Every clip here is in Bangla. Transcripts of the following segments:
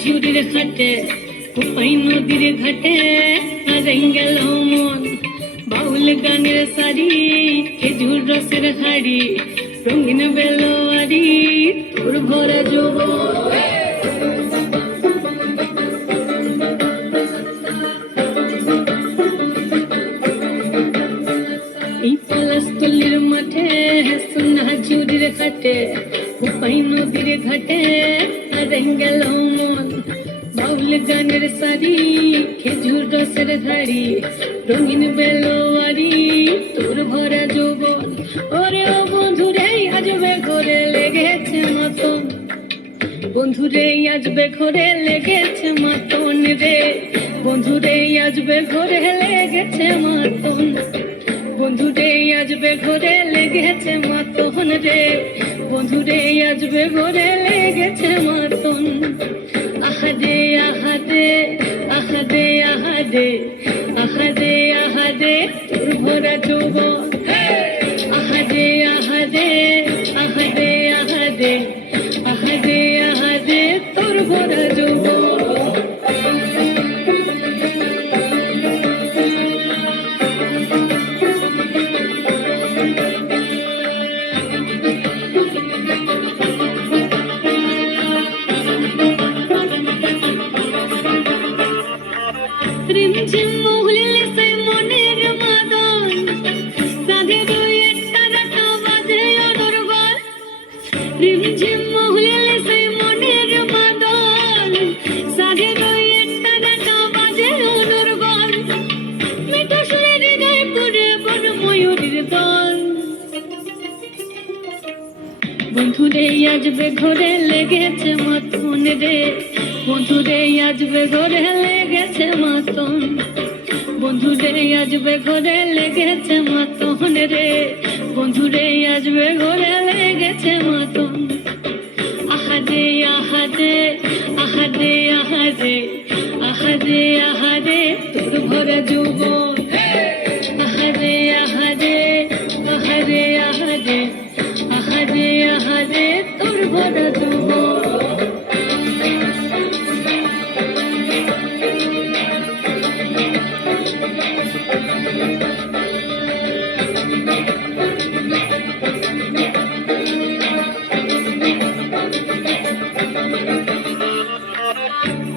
ঝুড়ির খাটে কোপাই নদীর ঘাটে হারাই গেল মন বাউল গানের শাড়ি খেজুর রসের হাড়ি রঙিন বেলোয়ারি তোর ভরা যৌবন এই পলাশতলির মাঠে সোনা ঝুড়ির ঘাটে কোপাই নদীর ঘাটে হারাই গেল মন বাউল গানের শাড়ি খেজুর রসের ধাড়ি রঙিন বেলোয়ারি তোর ভরা যৌবন ওরে ও বন্ধুরে আজবে ঘরে লেগেছে মাতন বন্ধুরে আজবে ঘরে লেগেছে মাতন রে বন্ধুরে আজবে ঘরে লেগেছে মাতন বন্ধুরে আজবে ঘরে লেগেছে মাতন রে বন্ধুরে আজবে ঘরে লেগেছে মাতন আহাদে আহাদে আহাদে আহাদে আহাদে আহাদে তোর ভরা যৌবন আহাদে আহাদে আহাদে আহাদে আহাদে আহাদে তোর ভরা যৌবন রিমঝিম মহুলে সে মনের মাদন সাধে দুই একটা রাখা বাজে অনর্গল রিমঝিম মহুলে সে মনের মাদন সাধে দুই একটা রাখা বাজে অনর্গল মিঠা সুরে হৃদয় পুরে বন ময়ূরের দল বন্ধুরে আজবে ঘরে লেগেছে মাতন রে বন্ধুরে আজবে ঘরে লেগেছে মাতন বন্ধুরে আজবে ঘরে লেগেছে মাতন রে বন্ধুরে আজবে ঘরে লেগেছে মাতন আহাদে আহাদে আহাদে আহাদে আহাদে আহাদে তোর ভরা যৌবন আহাদে আহাদে আহাদে আহাদে আহাদে আহাদে তোর ভরা যৌবন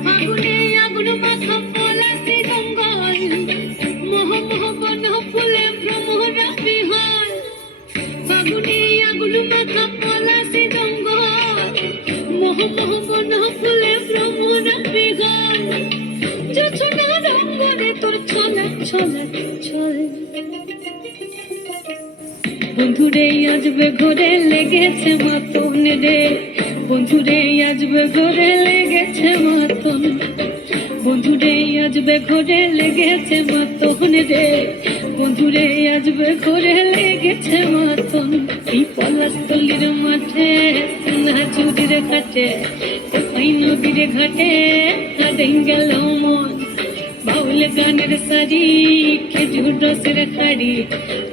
ফাগুনে আগুন মাখা পলাশি জঙ্গল মোহ মোহ বন ফুলে ভ্রমরা বিহল ফাগুনে আগুন মাখা পলাশি জঙ্গল মোহ মোহ বন ফুলে ভ্রমরা বিহল জোছনা রঙ্গনে তোর ছলা ছলা ছল বন্ধুরে আজবে ঘরে লেগেছে মাতন রে বন্ধুরে আজবে ঘরে লেগেছে মাতন বন্ধুরে আজবে ঘরে লেগেছে মাতন রে বন্ধুরে আজবে ঘরে লেগেছে মাতন এই পলাশতলির মাঠে সোনা ঝুড়ির ঘাটে কোপাই নদীর ঘাটে হারাই গেল মন বাউল গানের শাড়ি খেজুর রসের হাড়ি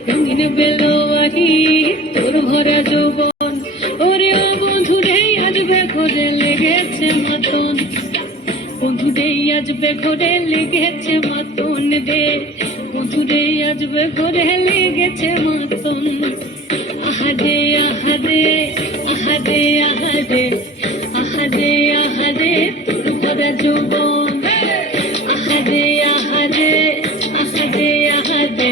রঙিন বেলোয়ারি তোর ভরা যৌবন ওরে ও বন্ধুরে আজবে ঘরে লেগেছে মাতন বন্ধুরে আজবে ঘরে লেগেছে মাতন রে বন্ধুরে আজবে ঘরে লেগেছে মাতন আহাদে আহাদে আহাদে আহাদে আহাদে আহাদে তোর ভরা যৌবন আহাদে আহাদে আহাদে আহাদে